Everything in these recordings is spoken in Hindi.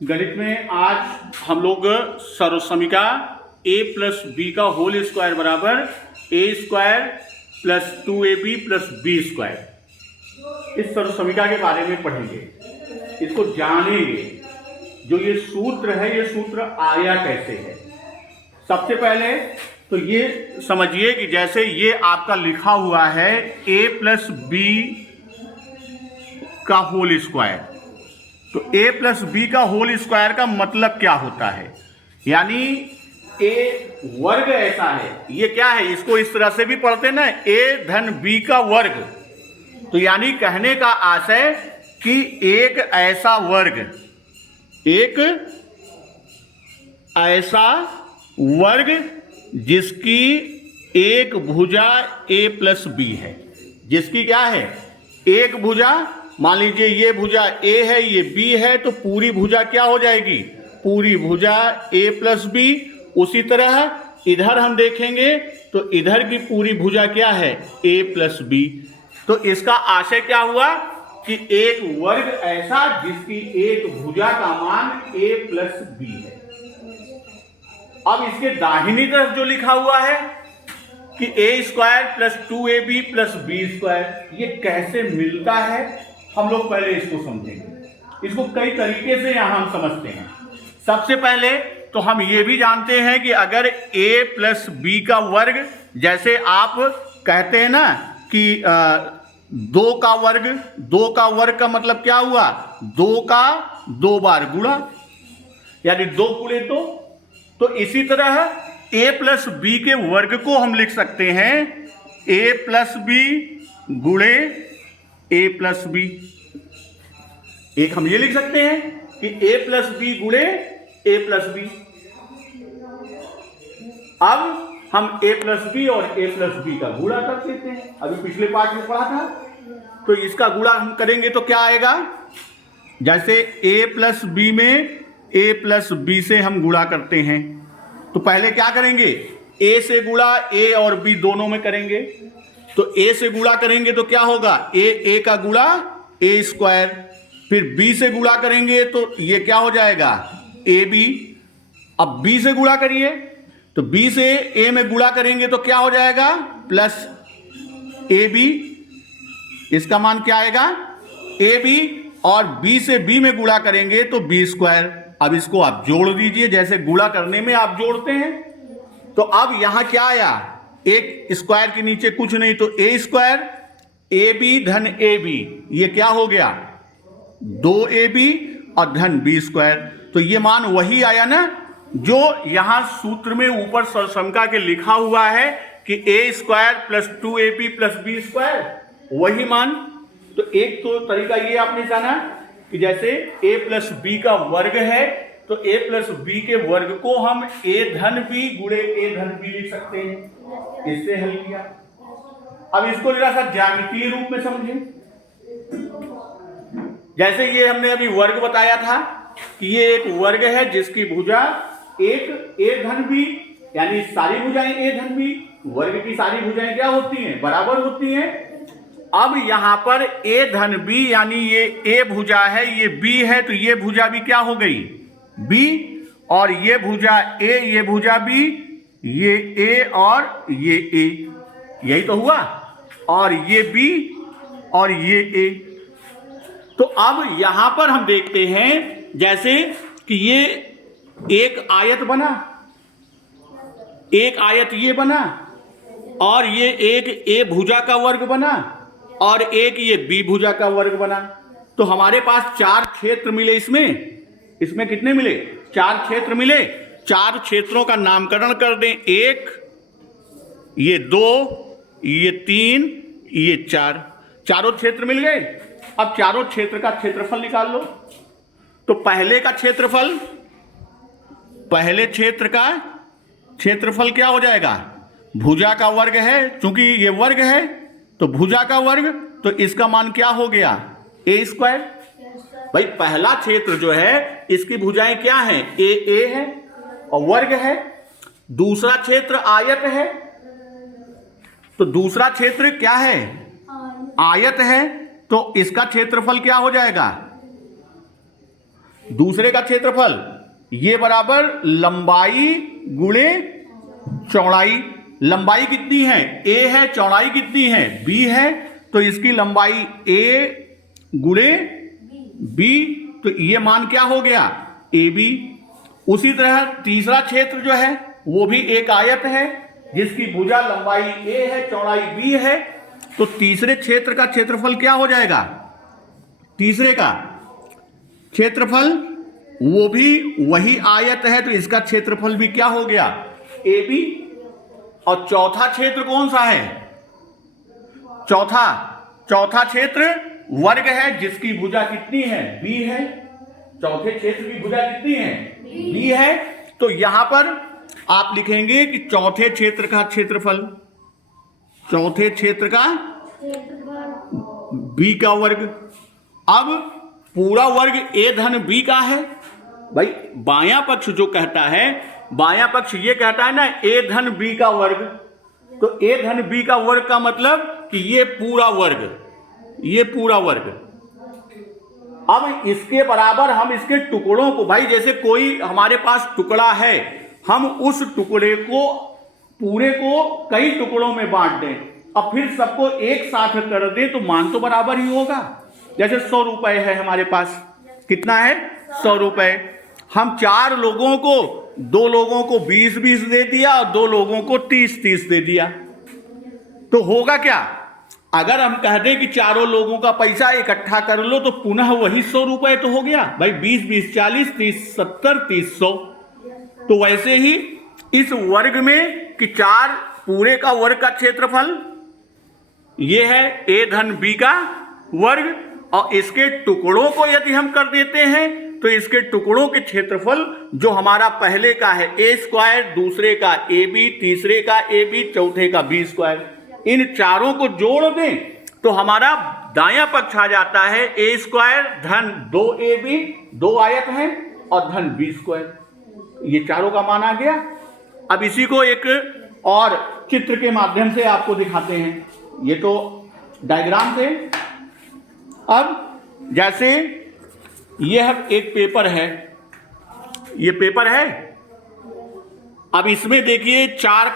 गणित में आज हम लोग सर्वसमीका a प्लस बी का होल स्क्वायर बराबर a square plus 2ab plus B square, इस सर्वसमीका के बारे में पढ़ेंगे, इसको जानेंगे। जो ये सूत्र है, ये सूत्र आया कैसे है। सबसे पहले तो ये समझिए कि जैसे ये आपका लिखा हुआ है a प्लस बी का होल स्क्वायर, तो a प्लस बी का होल स्क्वायर का मतलब क्या होता है, यानी a वर्ग ऐसा है। ये क्या है, इसको इस तरह से भी पढ़ते ना, a धन b का वर्ग। तो यानी कहने का आशय कि एक ऐसा वर्ग जिसकी एक भुजा a प्लस बी है, जिसकी क्या है, एक भुजा। मान लीजिए ये भुजा a है, ये b है, तो पूरी भुजा क्या हो जाएगी, पूरी भुजा a प्लस बी। उसी तरह इधर हम देखेंगे तो इधर की पूरी भुजा क्या है, a प्लस बी। तो इसका आशय क्या हुआ कि एक वर्ग ऐसा जिसकी एक भुजा का मान a प्लस बी है। अब इसके दाहिनी तरफ जो लिखा हुआ है कि a square plus 2ab plus B square, ये कैसे मिलता है, हम लोग पहले इसको समझेंगे। इसको कई तरीके से यहां हम समझते हैं। सबसे पहले तो हम ये भी जानते हैं कि अगर a प्लस बी का वर्ग, जैसे आप कहते हैं ना कि दो का वर्ग का मतलब क्या हुआ, दो का दो बार गुणा, यानी दो गुणे दो। तो इसी तरह a प्लस बी के वर्ग को हम लिख सकते हैं a प्लस बी गुणे a प्लस बी। एक हम ये लिख सकते हैं कि a प्लस बी गुणे a प्लस बी। अब हम a प्लस बी और a प्लस बी का गुणा कर देते हैं, अभी पिछले पार्ट में पढ़ा था। तो इसका गुणा हम करेंगे तो क्या आएगा, जैसे a प्लस बी में a प्लस बी से हम गुणा करते हैं, तो पहले क्या करेंगे, a से गुणा a और b दोनों में करेंगे। तो a से गुणा करेंगे तो क्या होगा, a का गुणा a स्क्वायर, फिर b से गुणा करेंगे तो ये क्या हो जाएगा, ab। अब b से गुणा करिए तो b से a में गुणा करेंगे तो क्या हो जाएगा, प्लस ab। इसका मान क्या आएगा, ab, और b से b में गुणा करेंगे तो b स्क्वायर। अब इसको आप जोड़ दीजिए, जैसे गुणा करने में आप जोड़ते हैं। तो अब यहां क्या आया, एक स्क्वायर के नीचे कुछ नहीं, तो a स्क्वायर ab धन ab, ये क्या हो गया, 2ab और धन b स्क्वायर। तो ये मान वही आया ना जो यहां सूत्र में ऊपर सर्वसमीका के लिखा हुआ है कि a square plus 2ab plus B square, वही मान। तो एक तो तरीका ये आपने जाना कि जैसे a प्लस बी का वर्ग है, तो a प्लस बी के वर्ग को हम a धन बी गुणे a धन बी लिख सकते हैं। इससे हल किया। अब इसको जरा सा ज्यामितीय रूप में समझें। जैसे ये हमने अभी वर्ग बताया था कि ये एक वर्ग है जिसकी भुजा एक a धन बी, यानी सारी भुजाएं a धन बी। वर्ग की सारी भुजाएं क्या होती हैं, बराबर होती हैं। अब यहां पर a धन b, यानी ये a भुजा है, ये b है, तो ये भुजा भी क्या हो गई, b, और ये भुजा a, ये भुजा b, ये a और ये a, यही तो हुआ, और ये b और ये a। तो अब यहां पर हम देखते हैं जैसे कि ये एक आयत बना, एक आयत ये बना, और ये एक a भुजा का वर्ग बना, और एक ये b भुजा का वर्ग बना। तो हमारे पास चार क्षेत्र मिले, इसमें कितने मिले, चार क्षेत्र मिले। चार क्षेत्रों का नामकरण कर दें, एक, ये दो, ये तीन, ये चार, चारों क्षेत्र मिल गए। अब चारों क्षेत्र का क्षेत्रफल निकाल लो। तो पहले क्षेत्र का क्षेत्रफल क्या हो जाएगा, भुजा का वर्ग है, क्योंकि ये वर्ग है तो भुजा का वर्ग, तो इसका मान क्या हो गया, a स्क्वायर। भाई पहला क्षेत्र जो है इसकी भुजाएं क्या हैं, a है और वर्ग है। दूसरा क्षेत्र आयत है, तो दूसरा क्षेत्र क्या है, आयत है, तो इसका क्षेत्रफल क्या हो जाएगा, दूसरे का क्षेत्रफल ये बराबर लंबाई गुणे चौड़ाई। लंबाई कितनी है? a है। चौड़ाई कितनी है? b है। तो इसकी लंबाई a गुणे b, तो ये मान क्या हो गया? ab। उसी तरह तीसरा क्षेत्र जो है वो भी एक आयत है जिसकी भुजा लंबाई a है, चौड़ाई b है। तो तीसरे क्षेत्र का क्षेत्रफल क्या हो जाएगा? तीसरे का क्षेत्रफल वो भी वही आयत है, तो इसका क्षेत्रफल भी क्या हो गया? AB। और चौथा क्षेत्र कौन सा है? चौथा क्षेत्र वर्ग है जिसकी भुजा कितनी है? B है। चौथे क्षेत्र की भुजा कितनी है? B है। तो यहां पर आप लिखेंगे कि चौथे क्षेत्र का क्षेत्रफल, चौथे क्षेत्र का b का वर्ग। अब पूरा वर्ग a धन b का है। भाई बायां पक्ष जो कहता है, बायां पक्ष ये कहता है ना a धन b का वर्ग, तो a धन b का वर्ग का मतलब कि ये पूरा वर्ग, ये पूरा वर्ग। अब इसके बराबर हम इसके टुकड़ों को, भाई जैसे कोई हमारे पास टुकड़ा है, हम उस टुकड़े को पूरे को कई टुकड़ों में बांट दें और फिर सबको एक साथ कर दें तो मान तो बराबर ही होगा। जैसे 100 रुपए है हमारे पास, कितना है? 100 रुपए। हम 4 लोगों को, 2 लोगों को 20-20 दे दिया और 2 लोगों को 30-30 दे दिया, तो होगा क्या? अगर हम कह दें कि चारों लोगों का पैसा इकट्ठा कर लो तो पुनः वही 100 रुपए तो हो गया। भाई 20-20 40, 30 70, 30 100। तो वैसे ही इस वर्ग में कि 4 पूरे का वर्ग का क्षेत्रफल ये है a धन b का वर्ग, और इसके टुकड़ों को यदि हम कर देते हैं तो इसके टुकड़ों के क्षेत्रफल जो हमारा पहले का है a स्क्वायर, दूसरे का ab, तीसरे का ab, चौथे का b स्क्वायर, इन चारों को जोड़ दें तो हमारा दायां पक्ष आ जाता है a स्क्वायर धन 2ab, 2 आयत हैं, और धन b स्क्वायर। ये चारों का मान आ गया। अब इसी को एक और चित्र के माध्यम से आपको दिखाते हैं। ये तो डायग्राम थे। अब जैसे यह एक पेपर है, ये पेपर है। अब इसमें देखिए 4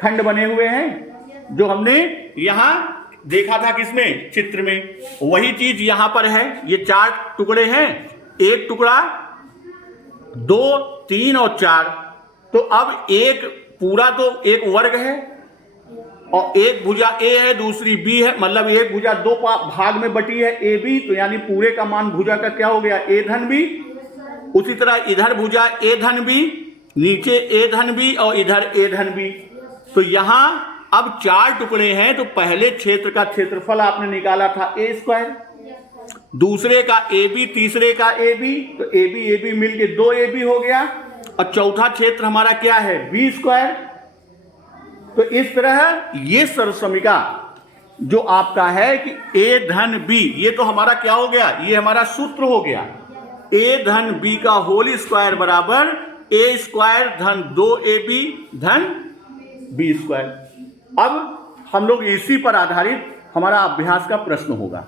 खंड बने हुए हैं जो हमने यहां देखा था, किसमें? चित्र में। वही चीज यहां पर है। ये 4 टुकड़े हैं, एक टुकड़ा, 2, 3 और 4। तो अब एक पूरा तो एक वर्ग है और एक भुजा a है, दूसरी b है, मतलब एक भुजा 2 भाग में बटी है ab, तो यानी पूरे का मान भुजा का क्या हो गया? a धन b। उसी तरह इधर भुजा a धन b, नीचे a धन b और इधर a धन b। तो यहां अब 4 टुकड़े हैं, तो पहले क्षेत्र का क्षेत्रफल आपने निकाला था a स्क्वायर, दूसरे का ab, तीसरे का ab, तो ab मिलके 2ab हो गया, और चौथा क्षेत्र हमारा क्या है? b square. तो इस तरह ये सरसमिका जो आपका है कि a धन b, ये तो हमारा क्या हो गया? ये हमारा सूत्र हो गया, a धन b का होल स्क्वायर बराबर a स्क्वायर धन 2ab धन b स्क्वायर। अब हम लोग इसी पर आधारित हमारा अभ्यास का प्रश्न होगा।